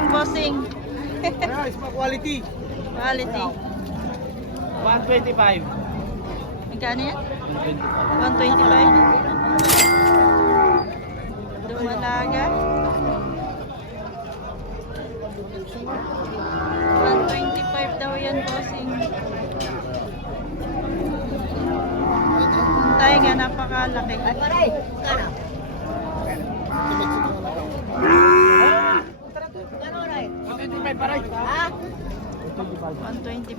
ating bossing. Nice, quality. Quality. 125. Magkano yan? 125. Dumalaga. 125 daw yan, bossing. Tayo nga, napakalaki. Ay, paray! Sana? Ha? 125.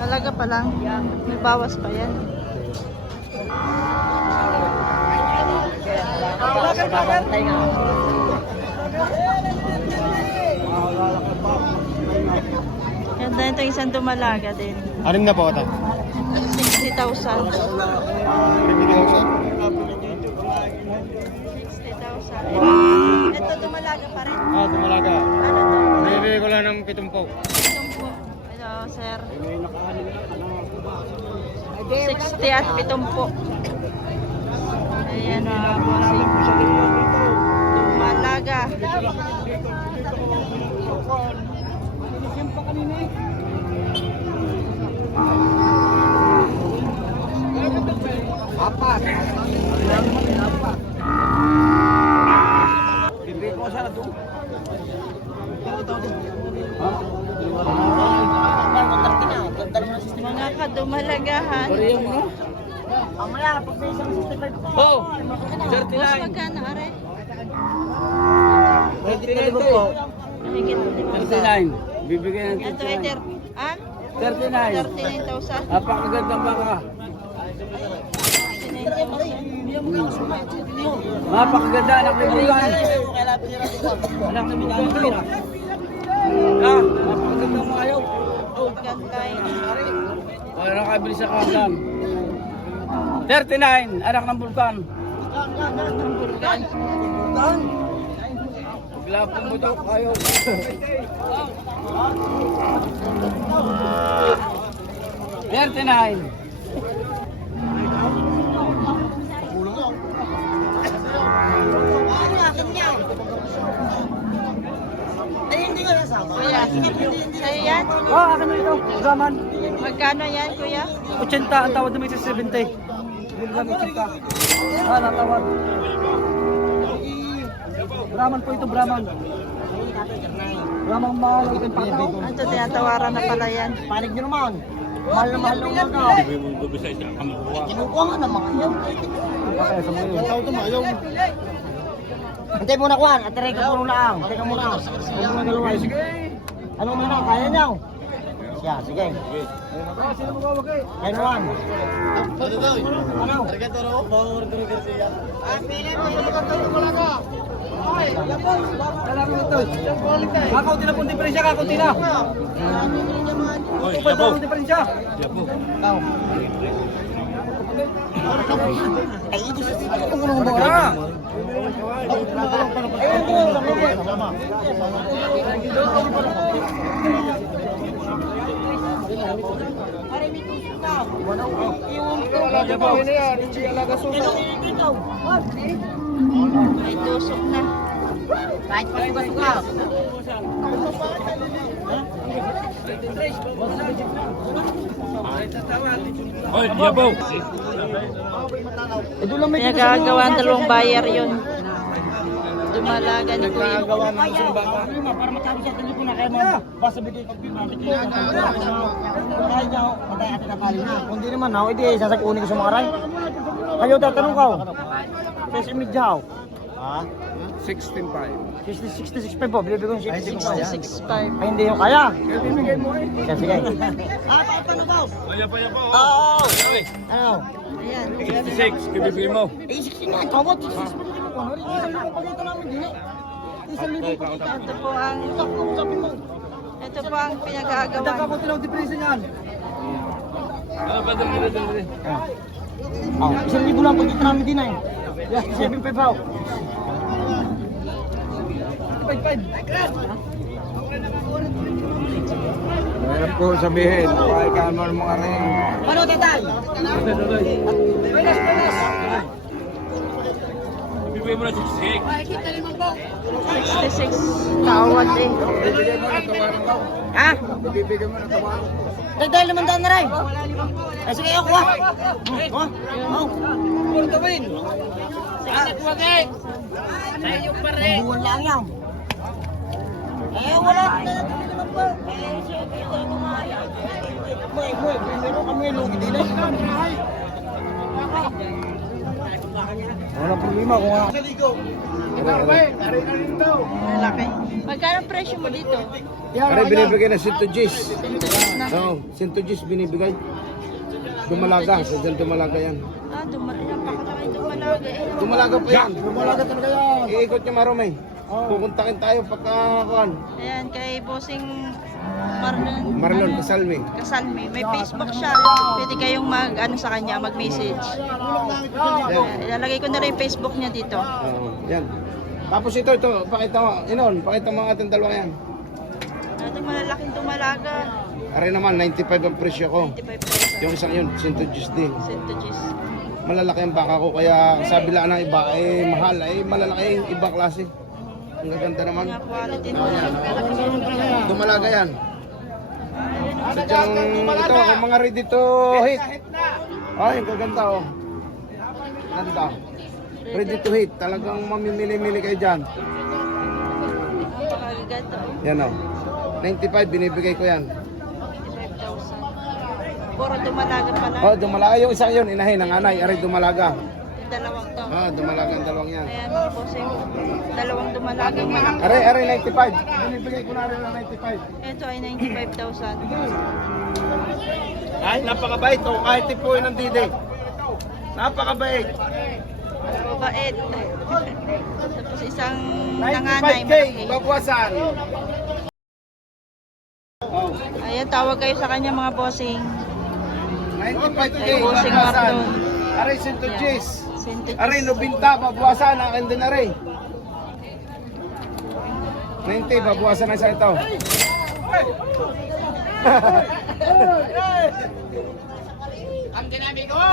Halaga pa lang. May bawas pa yan. Ganda ito, isang dumalaga din. Anim na po ata. 60,000. 60,000. Ito dumalaga pa rin. Ah, dumalaga. Ano to? Bibili ko lang ng 7 po. Ito, sir. 60 at 70. Ayan o, bossing. Dumalaga. Apat. Bibili ko sana ito. Mga kadumalagahan. Oh, Boss, magkano, are? 39 po. Mahigit. 39. Bibigyan ng Ito ay 39. 39,000. Napakagandang baka. Napakaganda, anak ni Bulan. Anak ni Bulan. Ah, napakagandang ayaw. Gantay. Wala nakabili sa kagan. 39, anak ng Bulkan. Bulgan. Bigla pumutok ayaw. $39. Kuya, sa'yo yan? Oh, akin na ito. Raman. Magkano yan, kuya? 80 ang tawad namin sa 70. Hindi lang 80. Ah, natawad. Brahman po ito, Brahman. Brahman mahal ito yung pakito. Ito, tinatawaran na pala yan. Panig nyo naman. Mahal na mahal ng mga. Kinukuha nga naman. Okay, sa mga yun. Hintay muna kuhan. Atiray ka muna lang. Hintay ka muna. Huwag mo nagaluway. Anong muna? Kaya niyo? Siya, sige. Kaya naman. Ano? Kakaunti na pong diferensya, kakaunti na. Kupal na pong diferensya. Ay, ito sa sito. Kung ano mo ba? May tusok na. Kahit pasuka-suka. Oy, yabaw. Pinagagawa ang dalawang buyer yun. Dumalaga ni kuya. Para matabi siya, tuloy ko na kayo mga basa bigay pag-pimati. Kaya niya, matay atin na pali na. Kung di naman, hindi sasakunin ko sa mga ray. Kayo tatanong ka. Kasi medyaw. Ha? 16.5. 66 pa po, bibigyan ko 66.5. Ay, hindi yung kaya. Bibigay mo eh. Sige. Paano ba? Yabaw. Oo. Ano? Ayan. 66, bibigay mo. 60 nga, tawad. 66 pa rin ako. Isang libo pagkita namin din eh. Isang libo pagkita. Ito po ang pinag-aagawan. Kakaunti na ang diferensya niyan. Ano ba dali? Isang libo lang pagkita namin din eh. 75 po. 5. Meron ko sabihin, kaya ka mo ng mga rin. Ano, tatay? Pinas. Bibigay mo na 66. 66 tawad eh. Ha? Dahil naman daan na rin. Eh, sige, ako ah. Buwan lang yan. Eh, wala. Meron kami lugi din eh. Wala problema kung nga. Malaki. Magkano presyo mo dito? Pare binibigay na 100 Gs. 100 na. Oo, 100 Gs binibigay. Dumalaga, sa dyan dumalaga yan. Ah, napakalaki dumalaga eh. Dumalaga pa yan. Lumalaga talaga yan. Iikot niya marumay. Pupuntakin tayo pagka kuan. Ayan, kay Bossing Marlon Kasalmi. Kasalmi. May Facebook siya. Pwede kayong ano sa kanya, mag-message. Ayan, ilalagay ko na rin yung Facebook niya dito. Oo, yan. Tapos ito, pakita mo, pakita mo ang ating dalawa yan. Ito malalaking dumalaga. Aray naman, 95 ang presyo ko. 25,000. Yung isang yun, 100 Gs din. Percentages. Malalaki ang baka ko, kaya sabi lang ng iba, mahal, malalaki yung ibang klase. Ang gaganda naman. Mga quality Oh, yan. Dumalaga yan. Sadyang ito, ang mga ready to hit. Ay, ang gaganda oh. Ganda. Ready to hit. Talagang mamimili-mili kayo dyan. Napakaganda. Yan oh. 95, binibigay ko yan. 25,000. Puro dumalaga pala. Oh, dumalaga yung isang yun, inahin, ang anay, aray dumalaga. Yung dalawang to. Ah, dumalaga ang dalawang yan. Ayan, mga Bossing. Dalawang dumalagang malaki. Aray, 95. Binibigay ko na rin ng 95. Ito ay 95,000. Ay, napakabait oh, kahit tipuin ng didi. Napakabait. Mabait. Tapos isang nanganay 95K, malaki. babawasan. Oh, Ayan, tawag kayo sa kanya mga Bossing. 95K, Ay, bossing babawasan. Marlon. Aray, 100 Gs. Percentages. Aray, 90, babawasan. Akin din aray. 90, babawasan na isa ito. Ang dinamigo!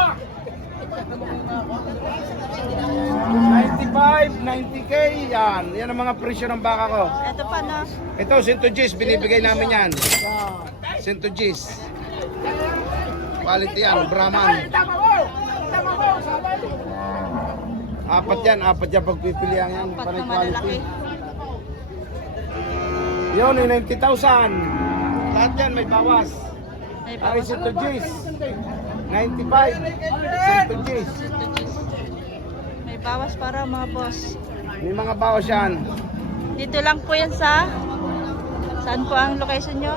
95, 90K, yan. Yan ang mga presyo ng baka ko. Ito pa na. Ito, 100 Gs, binibigay namin yan. 100 Gs. Quality yan, Brahman. Apat yan pagpipilihan yan. Pat Panay na malalaki. Yun, yung 90,000. Lahat yan may bawas. Ay, Ay, bawas. 100 Gs. 95, 100 Gs. Percentages. May bawas para mga boss. May mga bawas yan. Dito lang po yan sa... Saan po ang location nyo?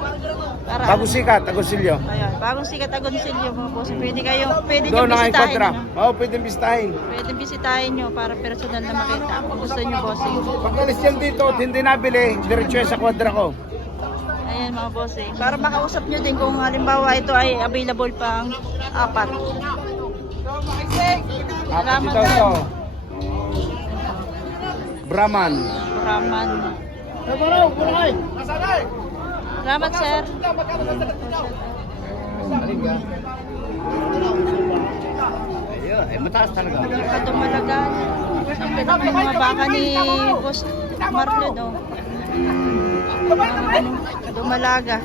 Para Bagong sikat, Agoncillo. Ayan, bagong sikat Agoncillo mga boss. Pwede nyo Doon na bisitahin. kwadra. No? Oo, pwedeng bisitahin. Pwede bisitahin nyo para personal na makita kung gusto nyo bossing. Pag alis yan dito at hindi nabili, diretso yan sa kwadra ko. Ayan mga bossing. Para makausap nyo din kung halimbawa ito ay available pang 4. Apat Salamat ito ito. Brahman. Raman. Salamat sir. Mataas talaga. Kadumalagan. Ang ganda ng mga baka ni Boss Marlon, oh. Dumalaga.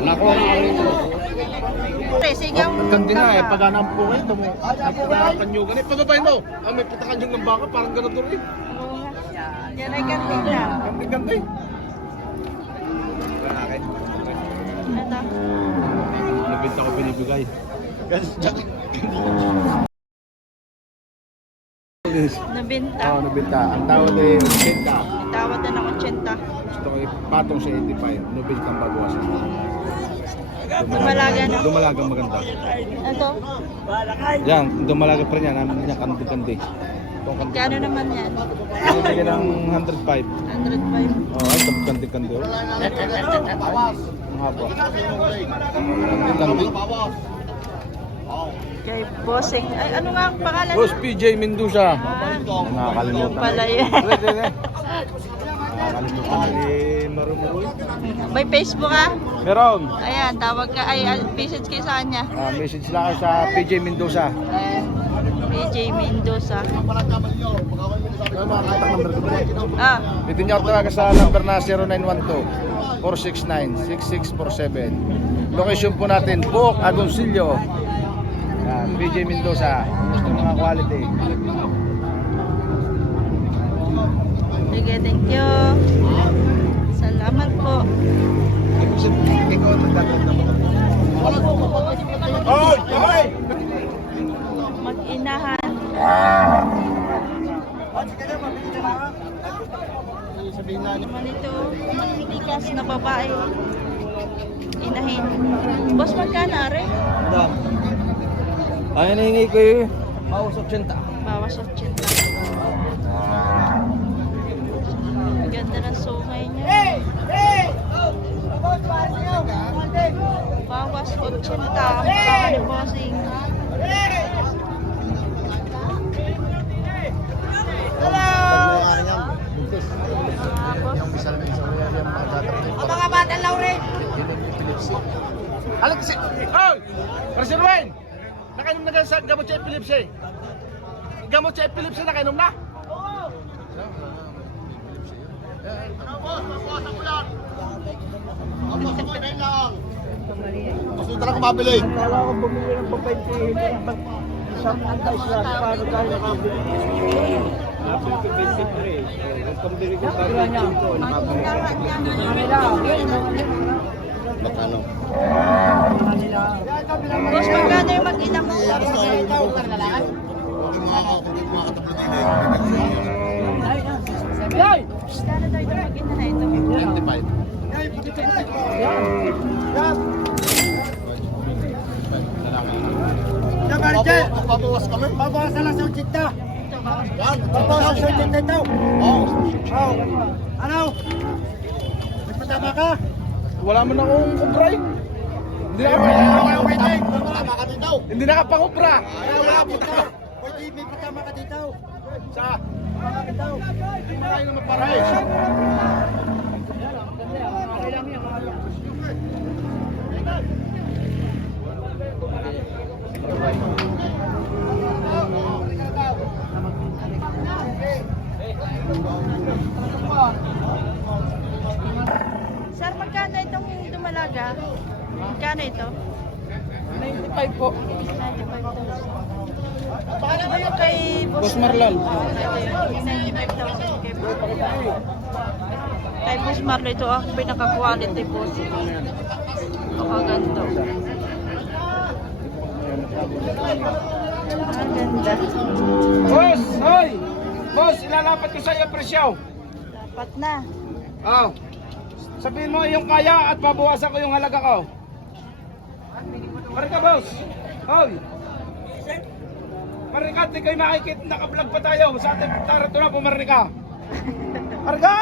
Nako, Pre, sigaw. Gandi na eh, paghanap po kayo, nagpapakanyugan eh. Pagkatayin mo, may patakanyug ng baka, parang ganun doon eh. Oo nga. Yan ay ganda. Gandi. Ito. Nabinta ko binibigay. Nabinta. Oo, nabinta. Ang tawad eh, 80. Tawad na ng 80. Gusto ko ipatong sa 85. Nabinta ang babawasan. Dumalaga na. Dumalagang maganda. Ito. Yan, dumalaga pa rin yan. Namin niya kandi-kandi. Kano naman yan? Bigyan ng 105. 105. Oo, ay, kandi-kandi. Ang haba. Kandi-kandi. Kay Bossing. Ay, ano nga ang pangalan? Boss PJ Mendoza. Nakakalimutan. Yung pala yan. Nakakalimutan. Marumaroy. May Facebook ah. Meron. Ayan, tawag ka. Ay, message kayo sa kanya. Message lang kayo sa PJ Mendoza. Ayan. PJ Mendoza. Number ko. Ah, Pwede niyo ako talaga sa number na 0912-469-6647. Location po natin, Buok, Agoncillo. Yan, PJ Mendoza. Gusto mga quality. sige, thank you. Salamat po. Mag-inahan. Naman ito, matikas na babae. Inahin. Boss, magkano are? Ay, nahingi ko eh. Bawas 80. Bawas 80. Ang ganda ng sungay niya. Bawas 80. Ang mukha ni Bossing. Mga bata, Laure! Alex, hoy! President Wayne! Nakainom na sa gamot sa epilepsy. Gamot sa epilepsy, nakainom na? Gusto na ko mabili. Kala ko bumili ng papaintihin. Isang antas lang. Paano tayo nakabili? Nakabili ko 23. Pambili ko sa 25. Magkano? Boss, magkano yung mag-ina mo? Hindi mga katablo din eh. Magkano daw ito mag-ina na ito? 25. Pabawas kami. Babawas na lang sa 80. Yan. Babawas sa 80 ito. Oo. Ano? Nagpatama ka? Wala mo na akong kubray. Hindi na Tama ka dito. Hindi nakapangubra. Wala po dito. Pwede may patama ka dito. Sa Dito. hindi mo kayo naman paray. Sir, magkano itong dumalaga? Magkano ito? 95 po. 95,000. Ito ba yung kay Boss Marlon. Ito yung 95,000 kay Boss Marlon. Kay Boss Marlon, ito ang pinaka-quality boss. Napakaganto. Ang ganda. Boss, hoy! Boss, ilalapat ko sa iyo presyo. Dapat na. Oh. Sabihin mo yung kaya at babawasan ko yung halaga ko. Marika, boss. Hoy. Marika, di kayo makikita. Naka-vlog pa tayo. Sa ating tarato na, pumarika. Marika?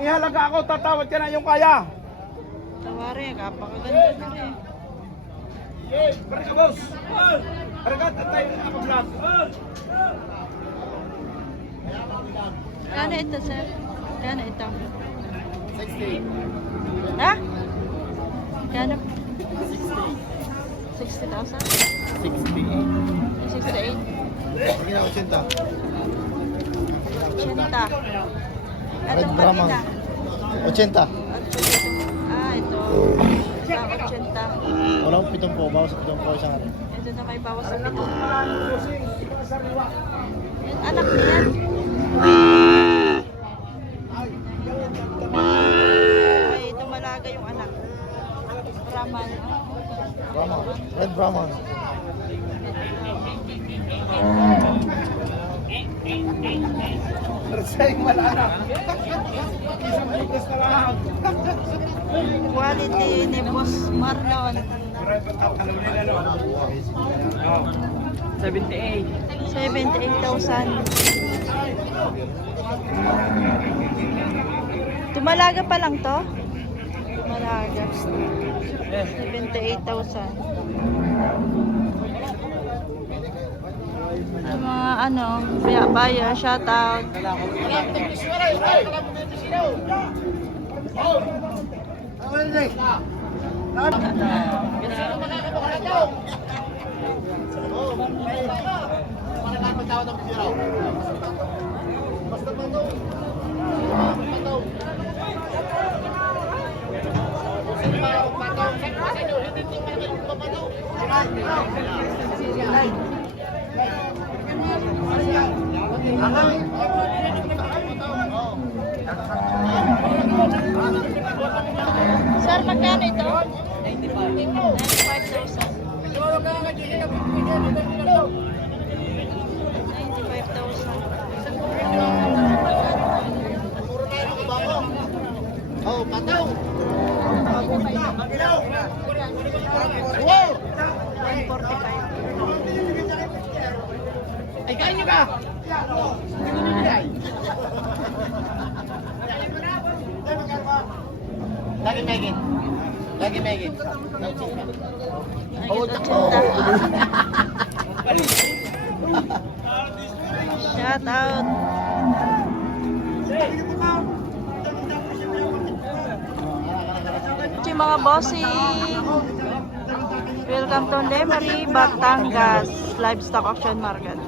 May halaga ako, tatawad ka na yung kaya. Tawari, kapakaganda na rin. Marika, boss. Marika, tayo na naka-vlog. Kano ito, sir? Kano ito? 60. Ha? Kano? 60,000? 68. 68? Sige na, 80. 80. Itong Brahman. mag-ina. 80. Ah, ito. Isang 80. Walang 7 po. Bawas 7 po isang ano. Ito na may bawas sa pito. Yung anak niyan. Ay, dumalaga yung anak. Brahman. Brahman. Red Brahman. Sayang malana. Isang butas na lang. Quality ni Boss Marlon. 78. 78,000. Tumalaga pa lang to? Tumalaga. 78,000. Ang mga ano, buyer, shoutout. Sir, magkano ito? 95,000. 95,000. Oh, pataw! 145. Ay, kain nyo ka! Lagi Megan. Lagi Megan. Oh, shout out. Yung mga bossing. Welcome to Lemery, Batangas Livestock Auction Market.